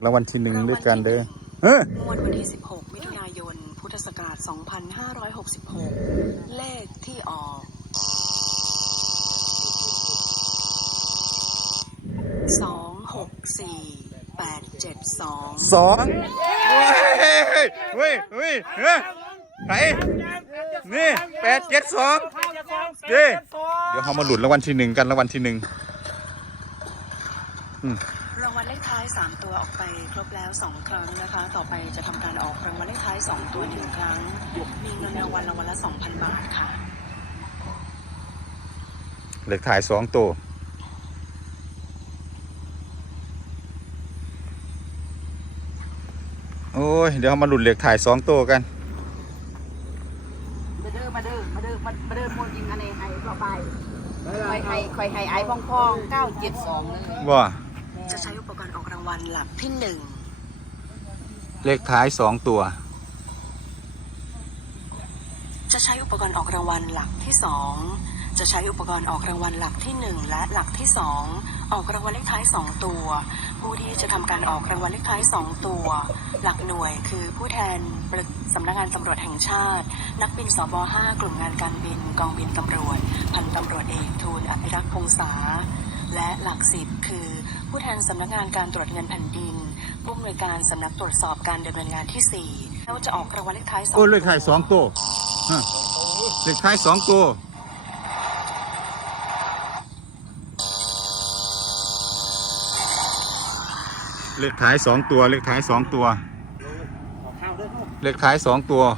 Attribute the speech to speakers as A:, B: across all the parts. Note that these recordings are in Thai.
A: รางวัลที่หนึ่งด้วยกันเด้อ
B: งวดวันที่16มิถุนายนพุทธศักราช2566เลขที่ออก
A: 2 เฮ้ยไหนนี่872เดี๋ยวเขามาหลุดรางวัลที่1กันรางวัลที่1
B: รางวัลเลขท้าย3ตัวออกไปครบแล้ว2ครั้งนะคะต่อไปจะทำการออกรางวัลเลขท้าย2ตัว1ครั้งมีเงินรางวัลละ 2,000 บาทค่ะ
A: เลขท้าย2ตัวโอ้ยเดี๋ยวเขามาหลุดเลขท้าย2ตัวกัน
C: มาเดินมวนยิงอันนี้ให้ต่อไปคอยให้ไอ้พอง972เลย
A: ว่า
B: จะใช้อุปกรณ์ออกรางวัลหลักที่
A: 1เลขท้าย2ตัว
B: จะใช้อุปกรณ์ออกรางวัลหลักที่2จะใช้อุปกรณ์ออกรางวัลหลักที่1และหลักที่2ออกรางวัลเลขท้าย2ตัวผู้ที่จะทำการออกรางวัลเลขท้าย2ตัวหลักหน่วยคือผู้แทนสำนักงานตำรวจแห่งชาตินักบินสบ5กลุ่มงานการบินกองบินตำรวจพันตำรวจเอกทูลอภิรักษ์พงษาและหลัก10คือผู้แทนสำนักงานการตรวจเงินแผ่นดินผู้อำนวยการสำนักตรวจสอบการดำเนินงานที่4แล้วจะออกรางวัลเลขท้าย2
A: เลขท้าย2ตัวเลขท้าย2ตัวเลขท้าย2ตัวเลขท้าย2ตัวเลขท้าย2ตัว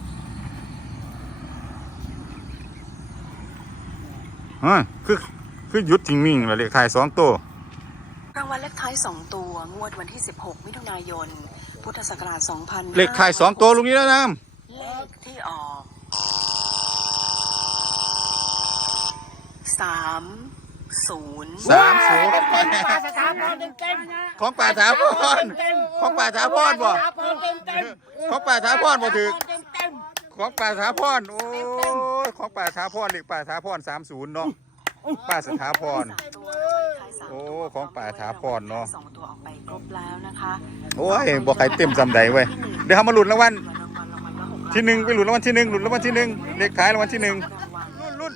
A: คือหยุดจริงมิ่งเลขท้าย2ตัว
B: รางวัลเลขท้าย2ตัวงวดวันที่16มิถุนายนพุทธศักราช2000
A: เลขท้าย2ตัวลุงนี้แล้วนะ
B: เลขที่ออก30ของป่าถาพรของป่าถาพรบ่ของป่าถาพรบ่ถือของป่าถาพรโอ้ยของป่าถาพรเลขป่าถาพร30เนาะป่าสถาพรโอ้ของป่าถาพรเนาะ 2ตัวออกไปครบแล้วนะคะ
A: โอ้ยบ่ใครเต็มจำใดเว้ยเดี๋ยวเขามาหลุดรางวัลที่1ไปหลุดรางวัลที่1หลุดรางวัลที่1เลขท้ายรางวัลที่1รุ่น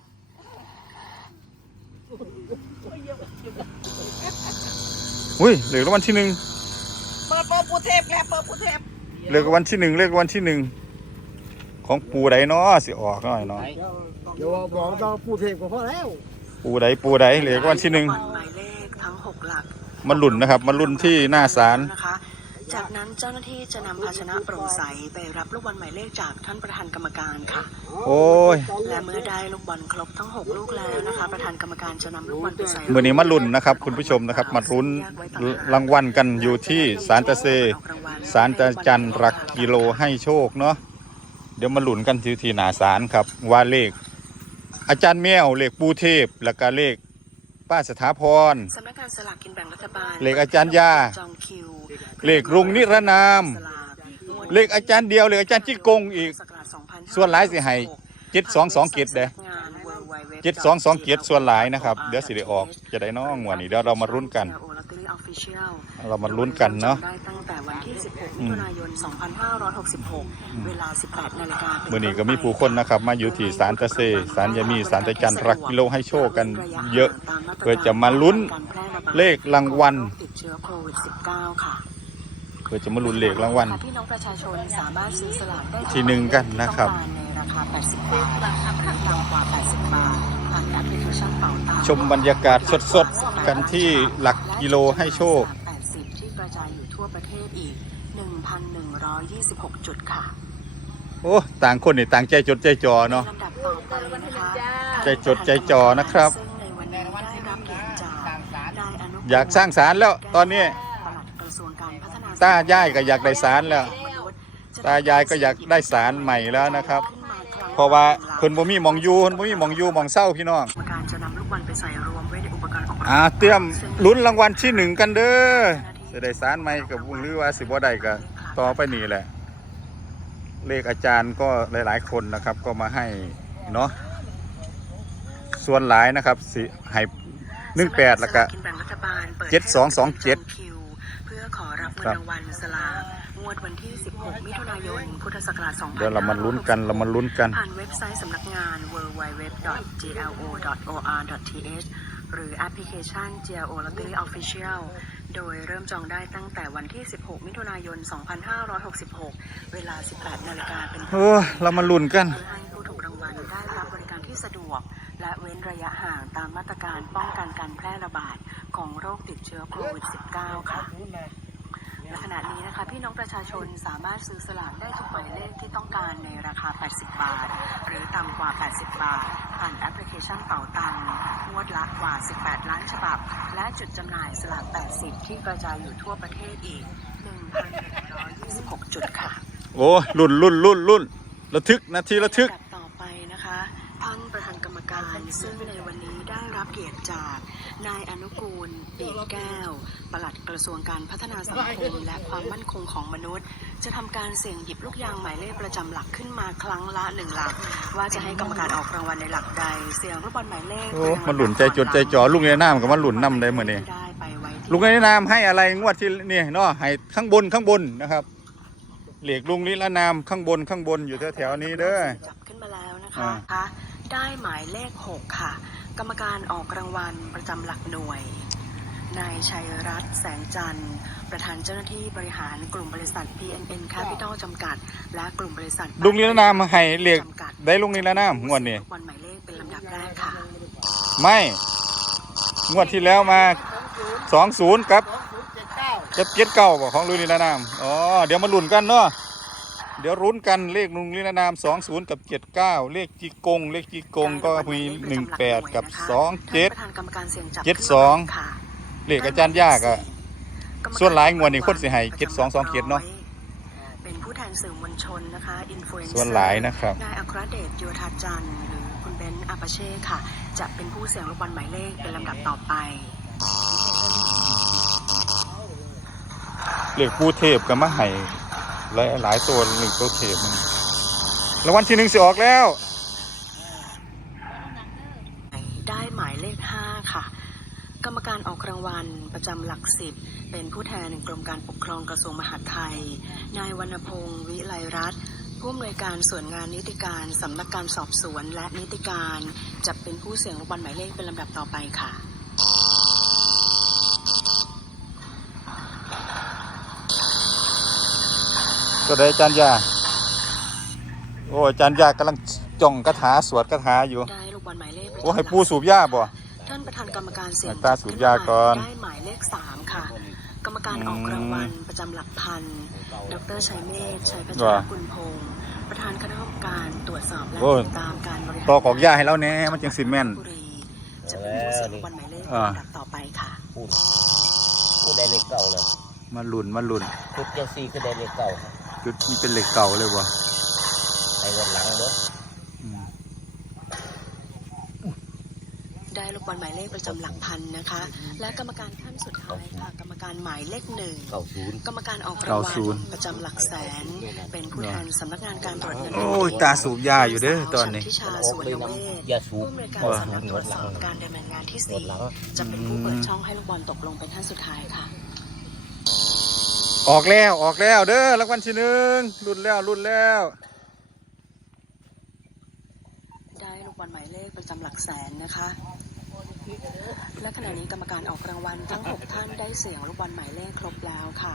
A: อุ้ยเหลือรางวัลที่1
C: เปิดปูเทพแล้วเปิดปูเทพ
A: เหลือรางวัลที่1เลขรางวัลที่1ของปูใดเนาะสิออกหน่อยเนาะ
D: เดี๋ยวบอกต้องปูเทพก็พอแล้ว
A: ปูใดเหลือรางวัลที่1
B: หมายเลขทั้ง6หลัก
A: มันหลุ่นนะครับมันลุ่นที่หน้าศาล
B: นะคะจากนั้นเจ้าหน้าที่จะนำภาชนะโปร่งใสไปรับลูกบอลหมายเลขจากท่านประธานกรรมการค่ะ
A: โอ้ย
B: และเมื่อได้ลูกบอลครบทั้ง6ลูกแล้วนะคะประธานกรรมการจะนำลูกบอลไปใส่
A: มื้อนี้มาลุ้นนะครับคุณผู้ชมนะครับมาลุ้นรางวัลกันอยู่ที่ศาลตะเซศาลตะจันรักกิโลให้โชคเนาะเดี๋ยวมาลุ้นกันที่หน้าศาลครับว่าเลขอาจารย์แมวเลขปูเทพแล้วก็เลขป้าสถาพร
B: สำนักงานสลากกินแบ่งรัฐบาล
A: เลขอาจารย์ยาเลขรุงนิรนามเลขอาจารย์เดียวเลขอาจารย์จิกงอีกส่วนหลายสิให้7227เด้7227ส่วนหลายนะครับเดี๋ยวสิได้ออกจะได้น้องวันนี้เดี๋ยวเรามาลุ้นกันเนาะ
B: ตั้งแต่วันที่16มิถุนายน2566เวลา 18:00 น.
A: มื้อนี้ก็มีผู้คนนะครับมาอยู่ที่ศาลตะเซศาลยามีศาลตะจันรักกิโลให้โชคกันเยอะเพื่อจะมาลุ้นเลขรางวัล
B: ติดเชื้อโควิด-19 ค่ะ
A: เพื่อจะมาลุ้นเลขรางวัล
B: พี่น้องประชาชนสามารถซื้อสลากได้
A: ที่1กันนะครับ
B: ในราคา80 บาทราคาต่ำกว่า80 บาทผ่านแอปพลิเคชันเป๋าตังค์
A: ชมบรรยากาศสดๆกันที่หลักกิโลให้โชค
B: 80ที่กระจายอยู่ทั่วประเทศอีก 1,126 จุดค่ะ
A: โอ้ต่างคนนี่ต่างใจจดใจจ่อเนาะ
B: ลำดับต่อไปนะคะ
A: ใจจดใจจ่อนะครับอยากสร้างศาลแล้วตอนนี้ตายายก็อยากได้ศาลแล้วตายายก็อยากได้ศาลใหม่แล้วนะครับเพราะว่าเพิ่นบ่มีหม่องอยู่หม่องเศร้าพี่น้อง
B: การจะนำลูกบอลไปใส่รวมไว้ในอุปกรณ์ออก
A: เตรียมลุ้นรางวัลที่1กันเด้อจะได้ศาลใหม่กับหรือว่าสิบ่ได้ก็ต่อไปนี่แหละเลขอาจารย์ก็หลายๆคนนะครับก็มาให้เนาะส่วนหลายนะครับสิให้18แล้วก็7227
B: นับเงินรางวัลสลากงวดวันที่ 16 มิถุนายน พุทธศักราช 2566
A: เดี๋ยวเรามาลุ้นกัน
B: ผ่านเว็บไซต์สำนักงาน www.glo.or.th หรือแอปพลิเคชัน GLO Lottery Official โดยเริ่มจองได้ตั้งแต่วันที่ 16 มิถุนายน 2566 เวลา 18 นาฬิกาเป็นต้นไป
A: เรามาลุ้นกัน
B: เพื่อให้ผู้ถูกรางวัลได้รับบริการที่สะดวก และเว้นระยะห่างตามมาตรการป้องกันการแพร่ระบาดของโรคติดเชื้อโควิด -19 ค่ะ และขณะนี้นะคะพี่น้องประชาชนสามารถซื้อสลากได้ทุกหมายเลขที่ต้องการในราคา 80 บาท หรือต่ำกว่า 80 บาท ผ่านแอปพลิเคชันเป๋าตังค์งวดละกว่า 18 ล้านฉบับ และจุดจำหน่ายสลาก 80 ที่กระจายอยู่ทั่วประเทศอีก 1,126 จุดค่ะ
A: โอ้ลุ้นระทึกนาทีระทึก
B: ลำดับต่อไปนะคะท่านประธานกรรมการซึ่งในวันนี้ได้รับเกียรติจากนายอนุกูลเปียกแก้วปลัดกระทรวงการพัฒนาสังคมและความมั่นคงของมนุษย์ จะทำการเสี่ยงหยิบลูกยางหมายเลขประจำหลักขึ้นมาครั้งละ1หลักว่าจะให้กรรมการออกรางวัลในหลักใดเสี่ยงลูกบอลหมายเลข
A: โอ้มันหลุนใจจดใจจ่อลูกในน้ำกับมันหลุนน้ำได้เหมือนนี่
B: ได้ไปไว้ที่
A: ลุงในน้ำให้อะไรงวดที่นี่เนาะให้ข้างบนนะครับเหล็กลุงนิรนามข้างบนอยู่แถวๆนี้เด้อ
B: จับขึ้นมาแล้วนะคะได้หมายเลข 6 ค่ะ กรรมการออกรางวัลประจำหลักหน่วยนายชัยรัตน์แสงจันทร์ประธานเจ้าหน้าที่บริหารกลุ่มบริษัท PNN Capital จำกัดและกลุ่มบริษัท
A: ลุงนิรนามให้เหล็กได้ลุงนิรนามงวดนี้
B: วันหมายเลขเป็นลำดับแรกค่ะ
A: ไม่งวดที่แล้วมา20กับ79บอกของลุงนิรนามอ๋อเดี๋ยวมาลุ้นกันเนาะเดี๋ยวรุ้นกันเลขลุงนิรนาม20กับ79เลขจีกงก็มี18กับ27
B: ประธานกรรมการเสี่ยงจับ
A: 72
B: ค่ะ
A: เลขอาจารย์ยากอะส่วนหลายงวดนี่คนสิให้7227เนาะ
B: เป็นผู้แทนสื่อมวลชนนะคะอินฟลูเอนเซอร์
A: ส่วนหลายนะครับ
B: นายอัครเดชโยธาจันทร์หรือคุณเบนซ์อาปาเช่ค่ะ จะเป็นผู้เสี่ยงลูกบอลหมายเลขเป็นลำดับต่อไป
A: เลขผู้เทพก็มาให้หลายตัวเลขตัวเทพมันรางวัลที่1สิออกแล้ว
B: ได้หมายเลข 5 ค่ะ กรรมการออกรางวัลประจำหลัก10เป็นผู้แทนกรมการปกครองกระทรวงมหาดไทยนายวรรณพงศ์วิไลรัตน์ผู้อำนวยการส่วนงานนิติการสำนักการสอบสวนและนิติการจะเป็นผู้เสี่ยงลูกบอลหมายเลขเป็นลำดับต่อไปค่ะ
A: ก็ได้อาจารย์ยาโอ้อาจารย์ยากำลังจ้องคาถาสวดคาถาอยู่
B: ได้ลูกบอลหมายเลข
A: โอ้ให้ปูสูบยาบ่
B: ท่านประธานกรรมการเสี่ยง
A: ตาสูบยาก่อน
B: ได้หมายเลข 3 ค่ะ กรรมการออกรางวัลประจำหลักพันดรชัยเมธชัยพัชรกุลพงศ์ประธานคณะกรรมการตรวจสอบและติดตามการบริหาร
A: ต่อของยาให้เราแน่มันจังสิแม่น
B: บุรีจะเป็นผู้เสี่ยงลูกบอลหมายเลขเป็นลำดับต่อไปค่ะ
E: พูดได้เลขเก่าเลย
A: มาลุ้น
E: ชุดเจซีคือได้เลขเก่าครับ
A: จุดนี้เป็นเหล็กเก่าเลยบ่
E: ไอ้วันหลังเด้อ
B: ได้ลูกบอลหมายเลขประจำหลักพันนะคะ และกรรมการท่านสุดท้ายค่ะ กรรมการหมายเลข 1 กรรมการออกรางวัลประจำหลักแสน เป็นผู้แทนสำนักงานการตรวจเงินแผ่นดิน
A: โอ้ยตาสูบยาอยู่เด้อตอนนี้
B: ทิชา
E: ออ
B: ส
E: ก
B: วน
E: เลย
B: เว
E: น้
B: ช
E: ำยาสู
B: ผู้
E: บ
B: อำนวยการ
E: ว่า
B: สำนักต
E: ห
B: ร
E: ม
B: ว
E: ด
B: จ
E: ห
B: ส
E: ลั
B: อง บการดำเนินงานที่
E: หมดหลัง
B: 4 จะเป็นผู้เปิดช่องให้ลูกบอลตกลงเป็นท่านสุดท้ายค่ะ
A: ออกแล้วเด้อรางวัลที่1ลุ้นแล้ว
B: ได้ลูกบอลหมายเลขประจำหลักแสนนะคะ และขณะนี้กรรมการออกรางวัลทั้ง 6 ท่านได้เสี่ยงลูกบอลหมายเลขครบแล้วค่ะ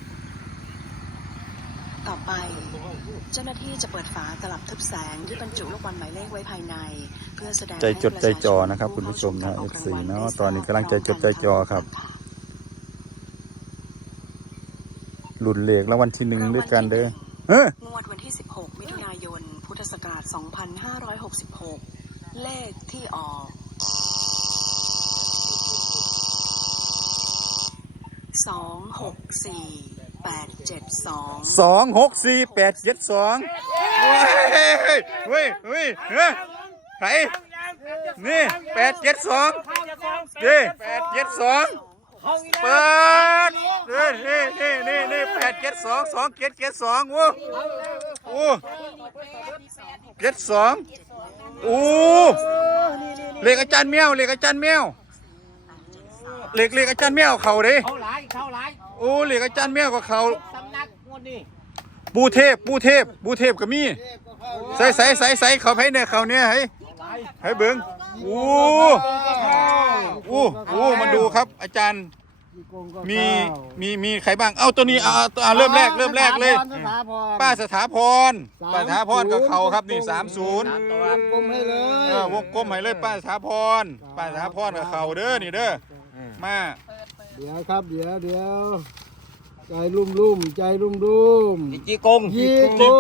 B: ต่อไปเจ้าหน้าที่จะเปิดฝาตลับทึบแสงที่บรรจุลูกบอลหมายเลขไว้ภายใน เพื่อแสดง
A: ใจจด
B: ให้
A: ใจ
B: ประชา
A: จ่อนะครับคุณผู้ชมนะ
B: ผู้เข้า
A: FC
B: ชมการออกรางวัล
A: เนาะ
B: ได้
A: ตอนนี้กำลังใจจดใจจ่อครับลุ้นเลขรางวัลที่1ด้วยกันเด้อเฮ้ย
B: งวดวันที่ 16 มิถุนายน พุทธศักราช 2566 เลขที่ออก
A: 264-872เฮ้ยไหนนี่872นี่872เปิดนี่872 2772โอ้72โอ้เลขอาจารย์แมวเลขอาจารย์แมวเขาเด้
D: เขาหลาย
A: โอ้เหล็กอาจารย์แมวกับเขา
E: สำนักงวดนี้
A: ปูเทพก็มีใส่เขาให้เนี่ยเขาเนี่ยให้เบิ้งโอ้มาดูครับอาจารย์มีใครบ้างเอ้าตัวนี้เอาเริ่มแรกเลยป้าสถาพรกับเขาครับนี่30
D: วงกลมให้เลยว
A: งกลมให้เลยป้าสถาพรกับเขาเด้อนี่เด้อมา
D: เดี๋ยวครับเดี๋ยวใจรุ่มใจรุ่ม
E: จีกง
A: จี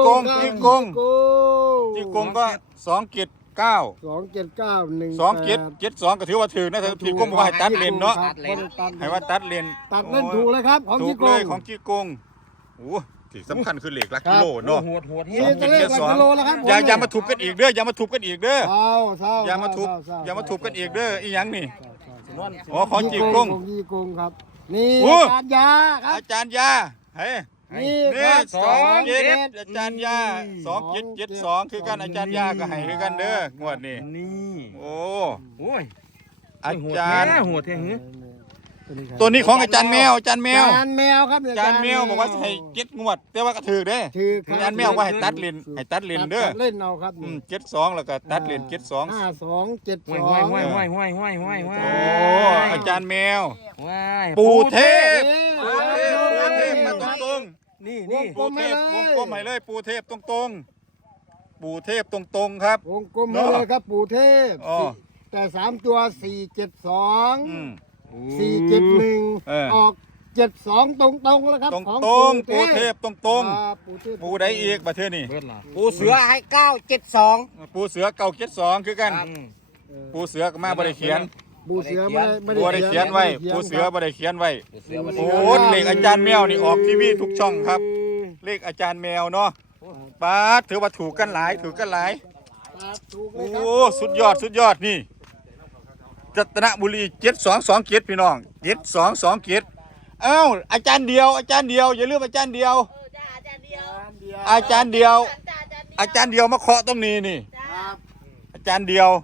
A: กงก็279
D: 279
A: 2772ก็ถือว่าถือนะพี่กงบอกว่าให้ตัดเลนเนาะให้ว่าตัดเลน
D: ตัดเล่นถูกเลยครับของ
A: ถู
D: จี
A: ก
D: ก
A: เลย
D: ง
A: ของจีกงโอ้ที่สำคัญคือเหล็กหลักกิโลเนาะ
E: โหด
D: นี่จะเลขหลักกิโลแล้วครับ
A: อย่ามาทุบกันอีกเด้ออย่ามาทุบกันอีกเด้อ
D: เศร้า
A: อย่ามาทุบกันอีกเด้ออีหยังนี่อ๋อของจีกง
D: จีกงครับนี่
A: โอ้
D: อาจารย์ยาครับ
A: อาจารย์ยาเฮ้ย
D: นี่
A: นี่
D: ครับ
A: 27อาจารย์ยา2772คือกันอาจารย์ยาก็ให้คือกันเด้องวดนี้
E: นี่
A: โอ้
E: โอ้ย
A: อาจารย์
E: หัวแท้หือ
A: ตัวนี้ของอาจารย์แมว
D: อาจารย์แมวครับ
A: อาจารย์แมวบอกว่าให้7งวดแต่ว่าก็ถือเด้
D: ถือครับ
A: อาจารย์แมวว่าให้ตัดเลนเด้อ
D: ตัดเล่นเอาครับ
A: 72แล้วก็ตัดเลน72
D: 52
E: ห้วย
D: 72
A: โอ้อาจารย์แมว
E: ว้าย
A: ปู่เทพ
D: ปู่
A: ปู่เท
D: เท
A: พ
D: พ
A: มาตรง
E: นี่
A: ๆปู่เทพวงกลมให้เลยปู่เทพตรงๆปู่เทพตรงๆครับ
D: วงกลมให้เลยครับปู่เทพ
A: อ๋อ
D: แต่3ตัว
A: อืม
D: 472 471ออก72ตรงๆแล้วครับ
A: ตรง
D: ของ
A: ตรงปู่เทพตรงตรง
D: ครับปู่เทพ
A: ปู่ใดอีกประเทศนี่
E: เบิดล่ะ
C: ปูเสือให้972
A: ปู่เสือเก่า72คือกันปู่เสือก็มาบ่ได้เขียน
D: ปู่เสือไม่
A: บ่ได้เขียนไว้ปู่เสือบ่ได้เขียนไว้โอ้เลขอาจารย์แมวนี่ออกทีวีทุกช่องครับเลขอาจารย์แมวเนาะป้าดถือว่าถูกกันหลายโอ้สุดยอดนี่รัตนบุรี7227พี่น้อง7227เอ้าอาจารย์เดียวอย่าลืมอาจารย์เดียวอาจารย์เดียวมาเคาะตรงนี้นี่อาจารย์เดียว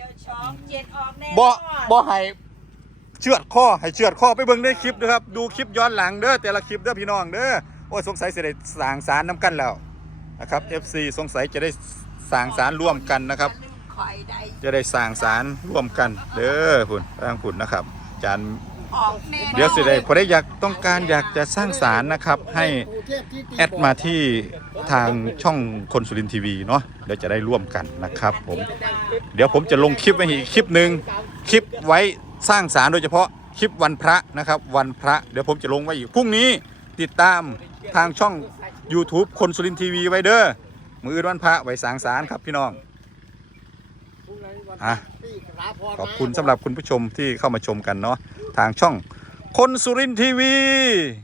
A: บ่ให้เชือดข้อไปเบิ่งในคลิปนะครับดูคลิปย้อนหลังเด้อแต่ละคลิปเด้อพี่น้องเด้อโอ้ยสงสัยจะได้สร้างสารน้ำกันแล้วนะครับ FC สงสัยจะได้สร้างสารร่วมกันนะครับจะได้สร้างสารร่วมกันเด้อพุ่นทางพุ่นนะครับอาจารย์เดี๋ยวสิได้พอได้อยากจะสร้างสารนะครับให้แอดมาที่ทางช่องคนสุรินทร์ทีวีเนาะเดี๋ยวจะได้ร่วมกันนะครับผมเดี๋ยวผมจะลงคลิปไว้อีกคลิปหนึ่งคลิปไว้สร้างสารโดยเฉพาะคลิปวันพระนะครับวันพระเดี๋ยวผมจะลงไว้อีกพรุ่งนี้ติดตามทางช่อง YouTube คนสุรินทร์ทีวีไว้เด้อมื้อวันพระไว้สร้างสารครับพี่น้องขอบคุณสำหรับคุณผู้ชมที่เข้ามาชมกันเนาะทางช่องคนสุรินทร์ทีวี